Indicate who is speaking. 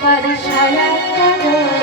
Speaker 1: But I shall let them go.